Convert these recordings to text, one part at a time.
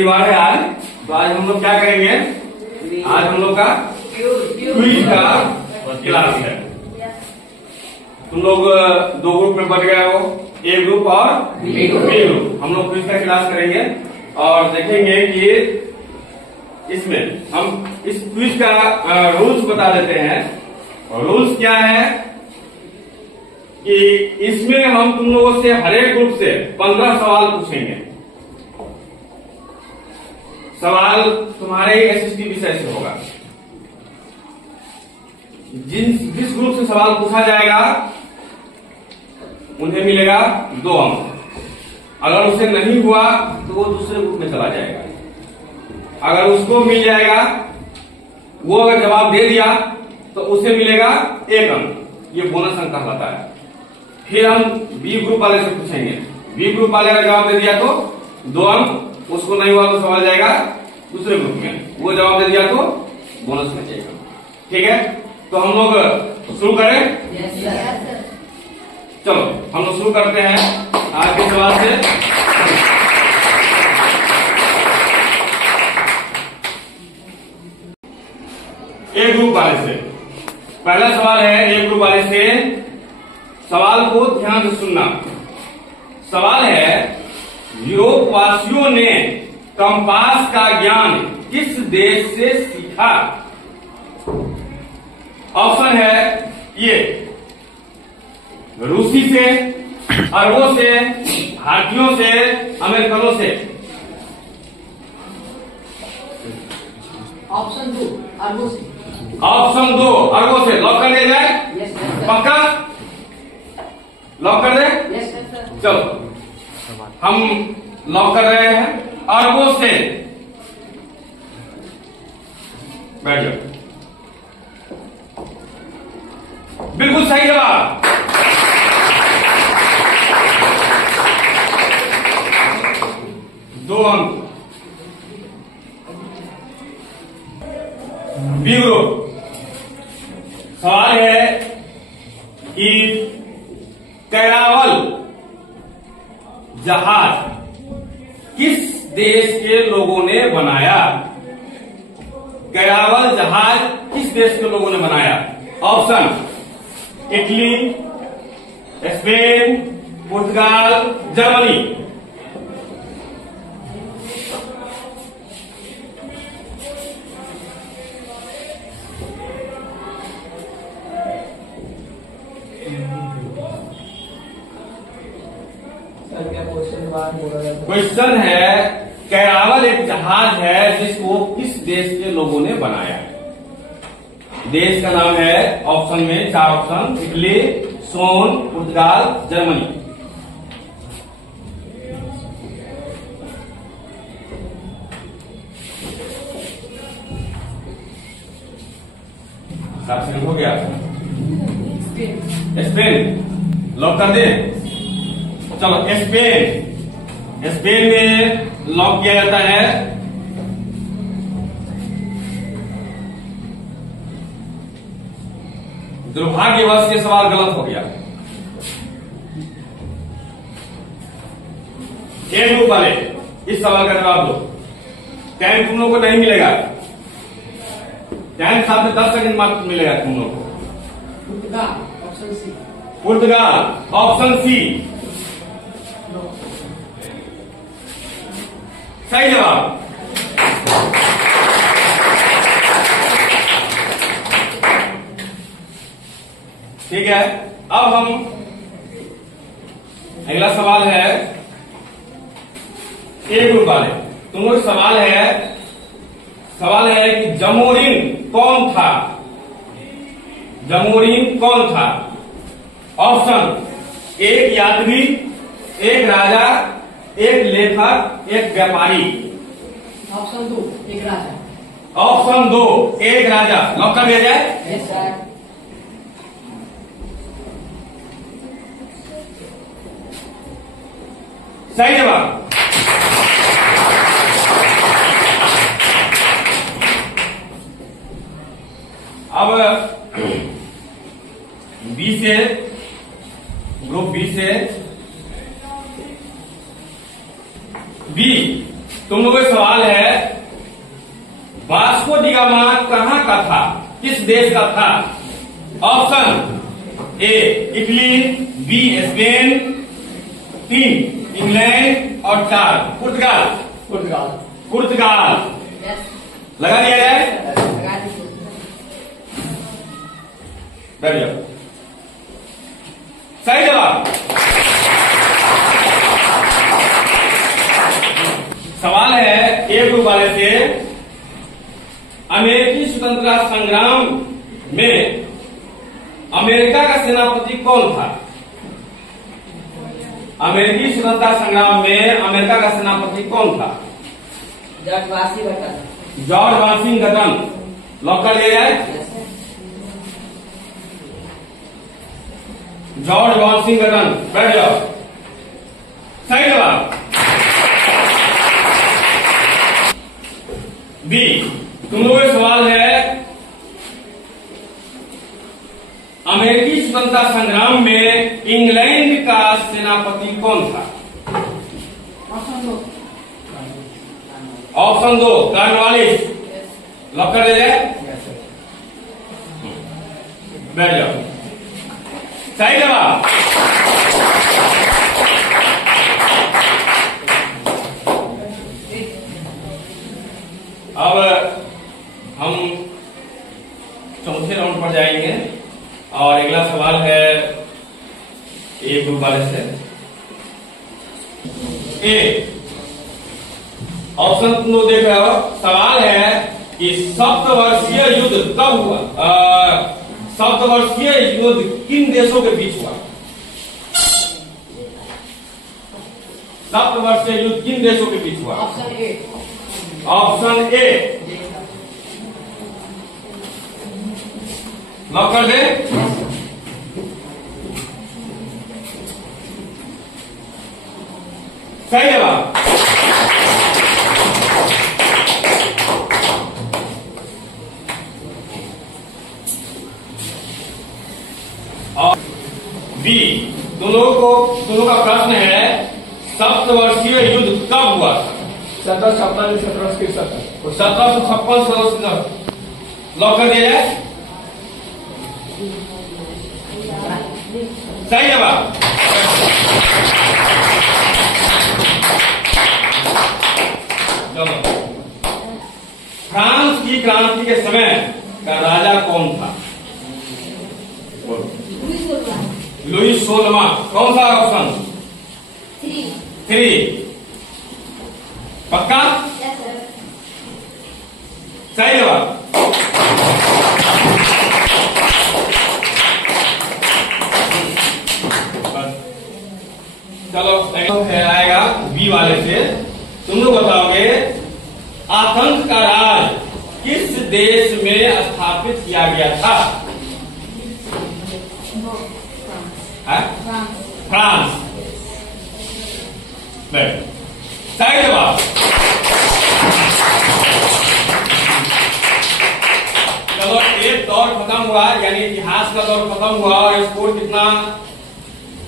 शनिवार है आज, तो आज हम लोग क्या करेंगे, आज हम लोग का क्विज का क्लास है। तुम लोग दो ग्रुप में बट गए हो, ए ग्रुप और बी ग्रुप। हम लोग क्विज का क्लास करेंगे और देखेंगे कि इसमें हम इस क्विज का रूल्स बता देते हैं। रूल्स क्या है कि इसमें हम तुम लोगों से हर एक ग्रुप से 15 सवाल पूछेंगे। सवाल तुम्हारे एसएसटी विषय से होगा। जिस ग्रुप से सवाल पूछा जाएगा उन्हें मिलेगा 2 अंक। अगर उसे नहीं हुआ तो वो दूसरे ग्रुप में चला जाएगा। अगर उसको मिल जाएगा, वो अगर जवाब दे दिया तो उसे मिलेगा 1 अंक। ये बोनस अंक कहलाता है। फिर हम बी ग्रुप वाले से पूछेंगे। बी ग्रुप वाले का जवाब दे दिया तो 2 अंक, उसको नहीं हुआ तो सवाल जाएगा दूसरे ग्रुप में। वो जवाब दे दिया तो बोनस में जाएगा। ठीक है, तो हम लोग शुरू करें। चलो हम लोग शुरू करते हैं आज के सवाल से। ए ग्रुप वाले से पहला सवाल है। ए ग्रुप वाले से सवाल को ध्यान से सुनना। सवाल है, यूरोप वासियों ने कंपास का ज्ञान किस देश से सीखा? ऑप्शन है ये, रूसी से, अरबों से, भारतीयों से, अमेरिकनों से। ऑप्शन 2 अरबों से। ऑप्शन 2 अरबों से लॉक कर दिया जाए? Yes sir. पक्का लॉक कर दे? Yes sir. चलो हम लॉक कर रहे हैं अरबों से। बैठ जाओ। बिल्कुल सही जवाब। दो अंक। बी ग्रुप सवाल है कि कैरावल जहाज किस देश के लोगों ने बनाया? कैरावल जहाज किस देश के लोगों ने बनाया? ऑप्शन इटली, स्पेन, पुर्तगाल, जर्मनी। क्वेश्चन है, कैरावल एक जहाज है जिसको किस देश के लोगों ने बनाया? देश का नाम है, ऑप्शन में 4 ऑप्शन, इटली, स्पेन, पुर्तगाल, जर्मनी। सेकंड हो गया। स्पेन लॉक कर दे? चलो स्पेन में लॉक किया जाता है। दुर्भाग्यवश ये सवाल गलत हो गया। ए ग्रुप वाले इस सवाल का जवाब दो। टाइम तुम लोग को नहीं मिलेगा। टाइम साथ में 10 सेकंड मात्र मिलेगा तुम लोग को। पुर्तगाल ऑप्शन सी। पुर्तगाल ऑप्शन सी सही जवाब। ठीक है, अब हम अगला सवाल है ए ग्रुप वाले। तुम लोग सवाल है कि जमोरिन कौन था? जमोरिन कौन था? ऑप्शन एक यात्री, एक राजा, एक लेखक, एक व्यापारी। ऑप्शन 2 एक राजा। ऑप्शन 2 एक राजा लॉक कर दिया जाए? Yes sir. सही जवाब। अब बी से, ग्रुप बी से, बी तुम लोगों का सवाल है, वास्को डी गामा कहां का था, किस देश का था? Option A Italy, B Spain, 3 England और 4 पुर्तगाल। पुर्तगाल। पुर्तगाल लगा दिया जाए। बैठ जाओ। सही जवाब। सवाल है ए ग्रुप वाले से, अमेरिकी स्वतंत्रता संग्राम में अमेरिका का सेनापति कौन था? अमेरिकी स्वतंत्रता संग्राम में अमेरिका का सेनापति कौन था? George Washington. George Washington. Lock कर दिया जाए। George Washington. बैठ जाओ। सही जवाब। बी, तुम लोगों का सवाल है, अमेरिकी स्वतंत्रता संग्राम में इंग्लैंड का सेनापति कौन था? Option 2 Cornwallis. लॉक कर दिया जाए। बैठ जाओ। सही जवाब। अब हम चौथे राउंड पर जाएंगे और अगला सवाल है ए ग्रुप वाले से। ए ऑप्शन तुम लोग देख रहे हो। सवाल है कि सप्तवर्षीय युद्ध कब हुआ? सप्तवर्षीय युद्ध किन देशों के बीच हुआ? सप्तवर्षीय युद्ध किन देशों के बीच हुआ? Option A. Option A lock कर दे। सही जवाब। और बी, दोनों का प्रश्न है, सप्तवर्षीय युद्ध कब हुआ? 1756 1756 लॉक कर दिया जाए। सही जवाब। चलो, फ्रांस की क्रांति के समय का राजा कौन था? लुईस 16वां। कौन सा ऑप्शन? 3। पक्का? सही जवाब। चलो आएगा बी वाले से। तुम लोग बताओगे, आतंक का राज किस देश में स्थापित किया गया था? फ्रांस। सही जवाब। चलो, एक दौर खत्म हुआ, यानी इतिहास का दौर खत्म हुआ और स्कोर कितना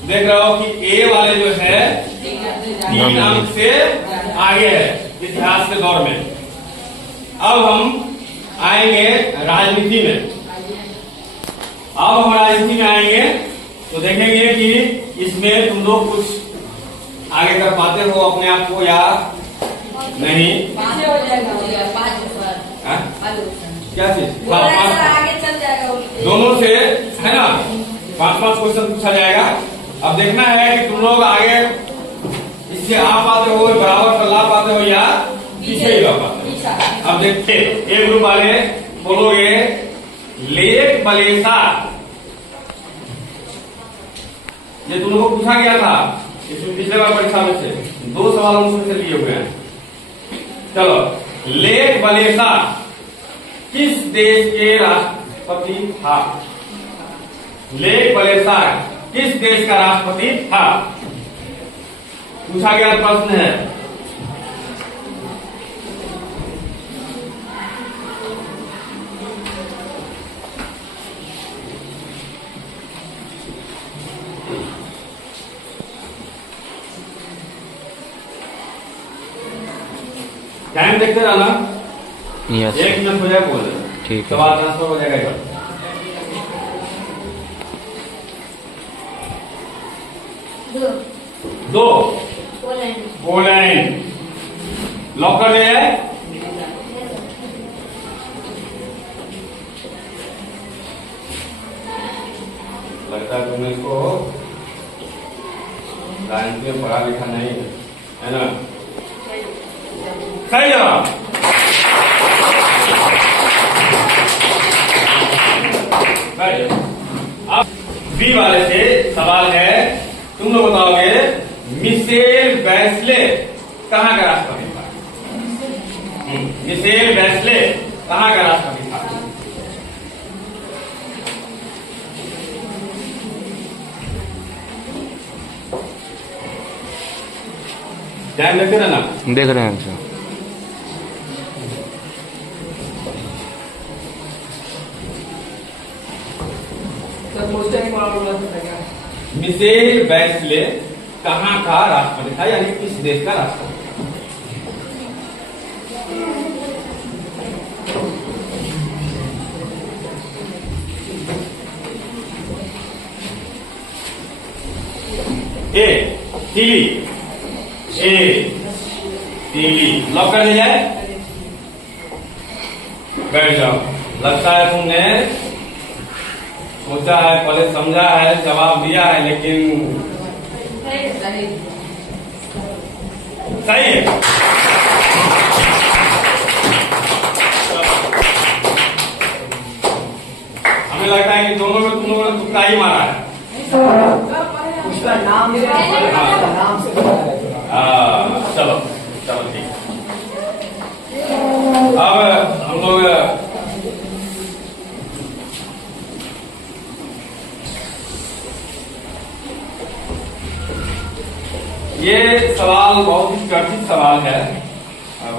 देख रहे हो कि ए वाले जो है 3 अंक से आगे है इतिहास के दौर में। अब हम आएंगे राजनीति में। अब हम राजनीति में आएंगे तो देखेंगे कि इसमें तुम लोग कुछ आगे कर पाते हो अपने आप को या नहीं। क्या चीज? आगे चल जाएगा। दोनों से है ना 5-5 क्वेश्चन पूछा जाएगा। अब देखना है कि तुम लोग आगे इससे आ पाते हो, बराबर पर ला पाते हो या पीछे ही ला पाते हो। अब देखते एक ग्रुप वाले बोलोगे, लेक बलेसा। ये तुम लोगों को पूछा गया था इसमें पिछले बार परीक्षा में से 2 सवाल उसमें से लिए हुए हैं। चलो, लेक बलेसा किस देश के राष्ट्रपति था? लेक बलेसा किस देश का राष्ट्रपति था? पूछा गया प्रश्न है। टाइम देखते रहना। यस 1 मिनट हो जाए बोल ठीक है। सवाल ट्रांसफर हो जाएगा इधर। दो पोलैंड लॉक कर दिया है। लगता है तुम्हें इसको साइंस में पढ़ा लिखा नहीं है ना। सही जवाब। अब बी वाले से सवाल है, तुम लोग बताओगे मिशेल बैचले कहाँ का राष्ट्रपति था? मिशेल बैचले कहाँ का राष्ट्रपति था? ध्यान देते रहना। देख रहे हैं सर। मिशेल बैचले कहाँ का राष्ट्रपति था, यानी किस देश का राष्ट्रपति? ए चिली, चिली लॉक कर दिया जाए। बैठ जाओ। लगता है तुमने सोचा है, पहले समझा है, जवाब दिया है, लेकिन सही है। हमें लगता है कि दोनों में तुम लोगों ने तुक्का ही मारा है। उसका नाम से चलो चलो ठीक है। अब हम लोग ये सवाल बहुत ही कठिन सवाल है। अब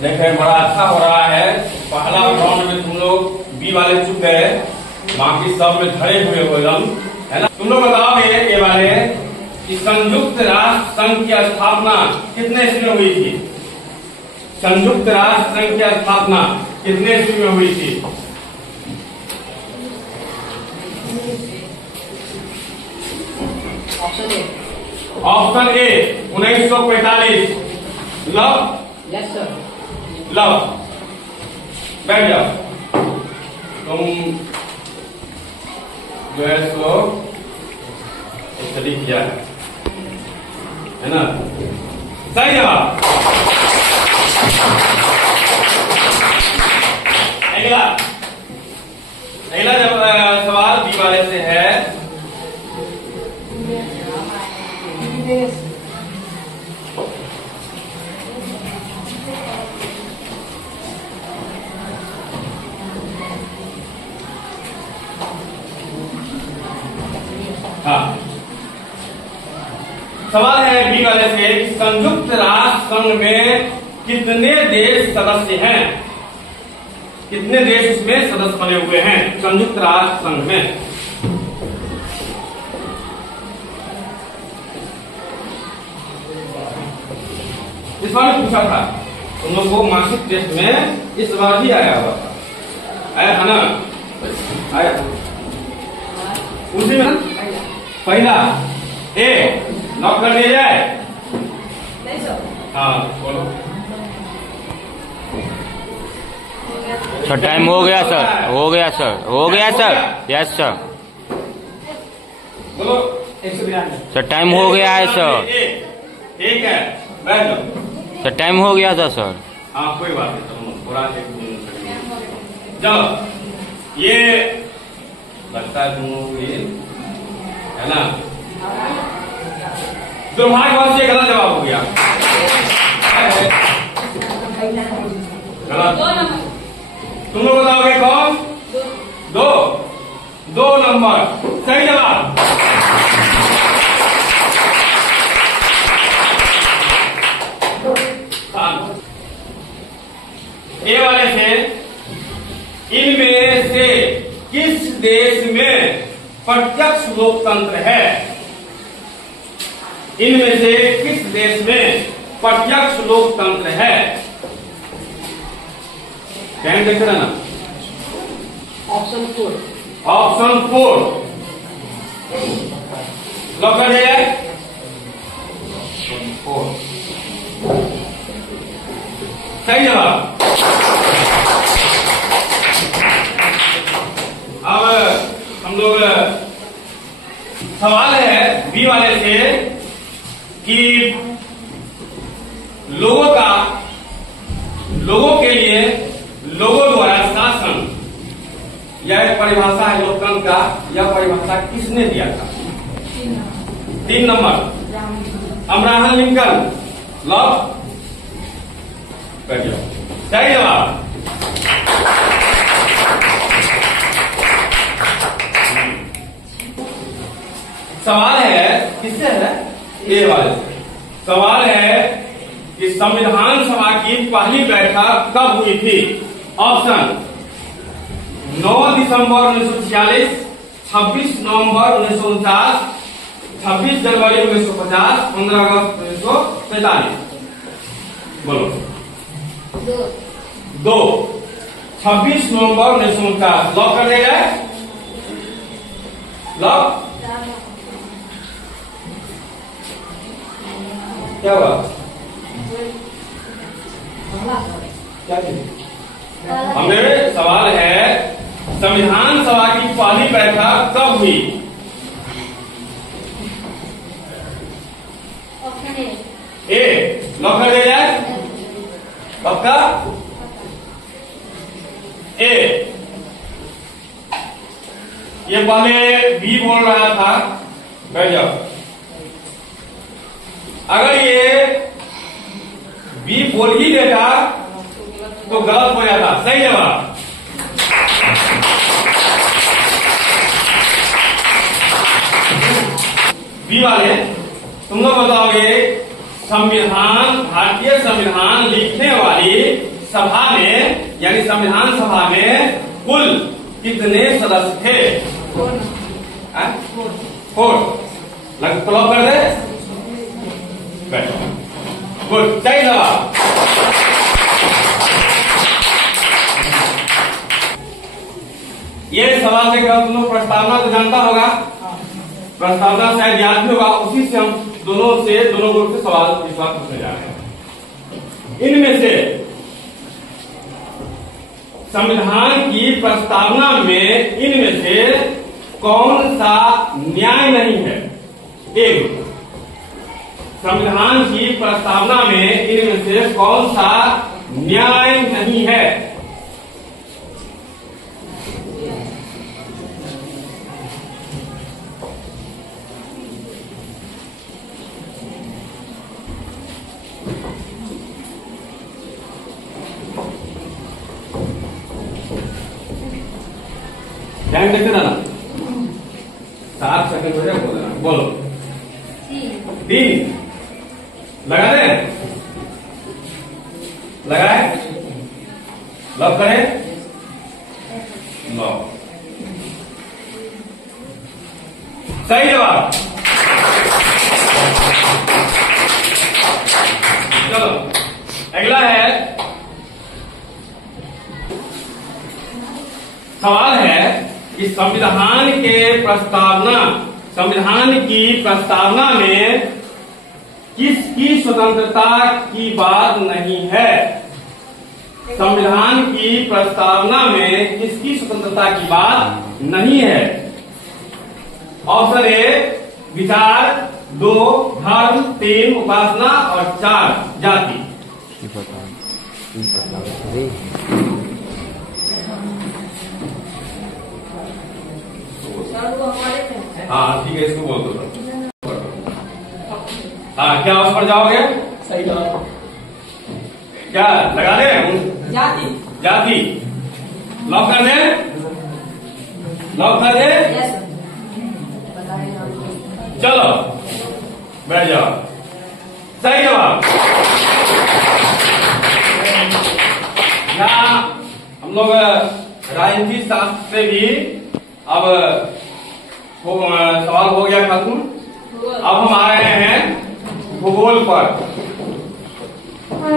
देखें बड़ा अच्छा हो रहा है। पहला राउंड में तुम लोग बी वाले चुप गए, बाकी सब में धरे हुए हो एकदम, है ना। तुम लोग बताओगे ये वाले कि संयुक्त राष्ट्र संघ की स्थापना कितने ईस्वी में हुई थी? संयुक्त राष्ट्र संघ की स्थापना कितने ईस्वी में हुई थी? Option A 1945। Love yes sir. Love बैठ जाओ। तुम जो है इसको स्टडी किया है ना। सही जवाब। अगला अगला सवाल बी वाले से है। हाँ, सवाल है बी वाले से कि संयुक्त राष्ट्र संघ में कितने देश सदस्य हैं? कितने देश इसमें सदस्य बने हुए हैं संयुक्त राष्ट्र संघ में? इस बार पूछा था तुम लोग को मासिक टेस्ट में, इस बार भी आया हुआ था, आया था ना? आया उसी में पहला ए लॉक कर दिया जाए। हाँ बोलो सर। टाइम हो गया सर, हो गया सर, हो गया सर। Yes sir. बोलो 192 सर। टाइम हो गया है सर। ठीक है बैठ जाओ। सर टाइम हो गया था सर। हाँ कोई बात नहीं, थोड़ा चलो। ये लगता है तुम लोग ये है ना, दुर्भाग्यवश ये गलत जवाब हो गया। गलत। तुम लोग बताओगे कौन? दो नंबर सही जवाब। ए वाले से इनमें से किस देश में प्रत्यक्ष लोकतंत्र है? इनमें से किस देश में प्रत्यक्ष लोकतंत्र है? क्या देख रहे ना? ऑप्शन 4। ऑप्शन 4 लॉक कर दिया जाए। 4 सही जवाब। अब हम लोग सवाल है बी वाले से कि लोगों के लिए लोगों द्वारा शासन, यह एक परिभाषा है लोकतंत्र का। यह परिभाषा किसने दिया था? 3 नंबर अब्राहम लिंकन। लॉक कर दिया। सही जवाब। सवाल है किससे है? ए वाले से। सवाल है कि संविधान सभा की पहली बैठक कब हुई थी? ऑप्शन 9 दिसंबर 1946, 26 नवंबर 1949, 26 जनवरी 1950, 15 अगस्त 1945। बोलो। 2 26 नवंबर 1949 लॉक कर दिया जाए। लॉक। क्या हुआ? क्या हमें सवाल है संविधान सभा की पहली बैठक कब हुई? ए लॉक कर दिया जाए। पक्का? ए। ये पहले बी बोल रहा था, बैठ जाओ। अगर ये बी बोल ही देता तो गलत हो जाता। सही जवाब। बी वाले तुम लोग बताओगे संविधान, भारतीय संविधान लिखने वाली सभा में यानी संविधान सभा में कुल कितने सदस्य थे? 4 लॉक कर दे। गुड। सही जवाब। ये सवाल से तुम लोग प्रस्तावना तो जानता होगा, प्रस्तावना शायद याद भी होगा। उसी से हम दोनों ग्रुप से सवाल इस बार पूछने जा रहे हैं। इनमें से संविधान की प्रस्तावना में इनमें से कौन सा न्याय नहीं है? एक, संविधान की प्रस्तावना में इनमें से कौन सा न्याय नहीं है? ध्यान देते ना 7 सेकंड हो जाए बोलना। बोलो। डी लगा दे। लगाए। लॉक करें। लॉक। सही जवाब। चलो अगला है सवाल है कि संविधान की प्रस्तावना में किसकी स्वतंत्रता की बात नहीं है? संविधान की प्रस्तावना में किसकी स्वतंत्रता की बात नहीं है? ऑप्शन ए विचार, 2 धर्म, 3 उपासना और 4 जाति। हाँ ठीक है, इसको बोल दो। हाँ क्या उस पर जाओगे? सही जवाब। क्या लगा दे? जाति। जाति लॉक कर दे। लॉक कर दे। चलो बैठ जाओ। सही जवाब। यहाँ हम लोग राजनीति शास्त्र से भी अब सवाल हो गया खत्म। अब हम आ रहे हैं भूगोल पर।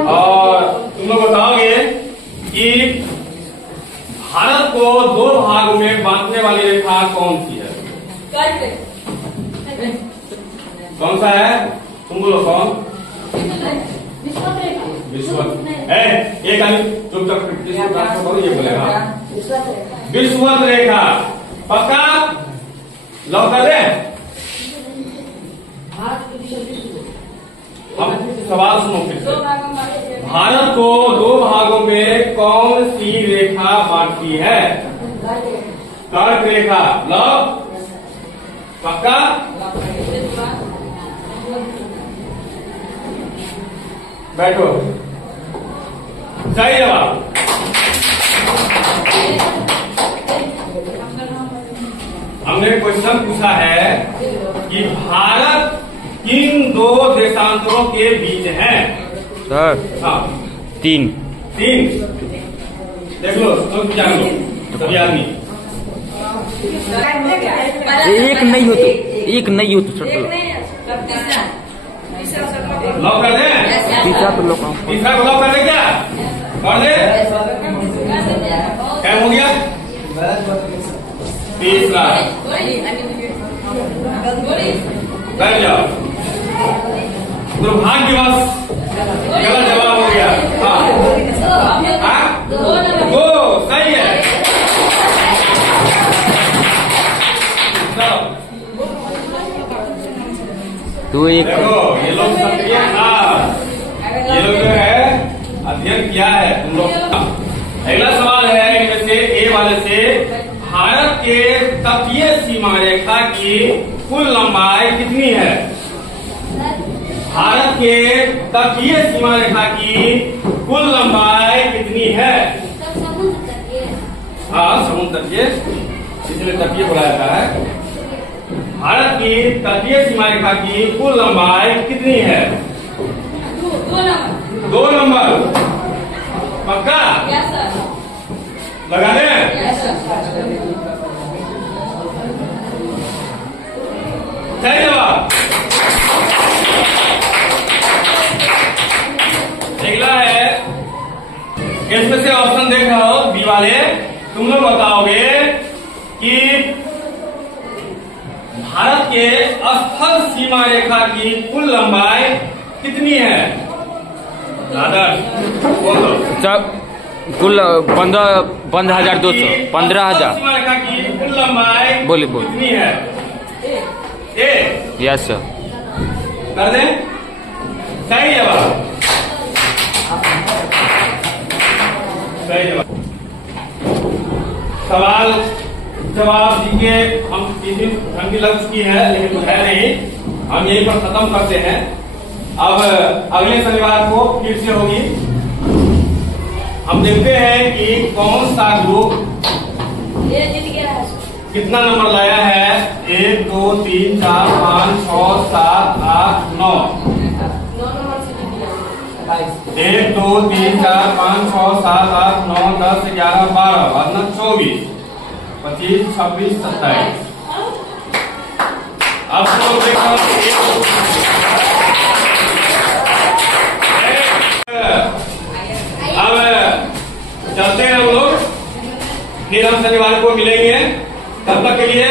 और तुम लोग बताओगे कि भारत को दो भागों में बांटने वाली रेखा कौन सी है? कौन सा है? तुम बोलो कौन? विश्वत। एक आदमी चुपचाप करो, ये बोलेगा विश्वत रेखा। पक्का? लॉक कर दे। अब सवाल सुनो फिर से। भारत को दो भागों में कौन सी रेखा बांटती है? कर्क रेखा। लॉक? पक्का? बैठो। सही जवाब। हमने क्वेश्चन पूछा है कि भारत किन दो देशांतरों के बीच है? सर हाँ, तीन। देख लो, तुम जान लो सभी आदमी। एक नहीं हो तो सर लॉक कर दे। तीसरा तो लोग तीसरा को लॉक कर दे। क्या कर दे? क्या हो गया? तीसरा बैठ जाओ। दुर्भाग्यवश गलत जवाब हो गया। हाँ, दो सही है। दो एक। देखो ये लोग सक्रिय ये लोग जो है अध्ययन किया है तुम लोग। अगला सवाल है इनमें से ए वाले से, भारत के तटीय सीमा रेखा की कुल लंबाई कितनी है? भारत के तटीय सीमा रेखा की कुल लंबाई कितनी है? हाँ, समुद्र तटीय, इसलिए तटीय बोला जाता है। भारत की तटीय सीमा रेखा की कुल लंबाई कितनी है? 2 नंबर। पक्का? लगा दें? सही जवाब। अगला है, इसमें से ऑप्शन देख रहे हो बी वाले, तुम लोग बताओगे कि भारत के स्थल सीमा रेखा की कुल लंबाई कितनी है? बोलो। कुल 15,200 15,000। सीमा रेखा की कुल लंबाई बोली कितनी है? ए यस सर। कर दें? सही जवाब। सही जवाब। सवाल जवाब दीजिए। हम 3 दिन घंटी लग चुकी है, लेकिन कुछ है नहीं, हम यहीं पर खत्म करते हैं। अब अगले शनिवार को फिर से होगी। हम देखते हैं कि कौन सा ग्रुप कितना नंबर लाया है। 1 2 3 4 5 6 7 8 9। 1 2 3 4 5 6 7 8 9 10 11 12 वरना 24 25 26 27। अब तो देखो अब चलते हैं हम लोग, फिर हम शनिवार को मिलेंगे। तब तक के लिए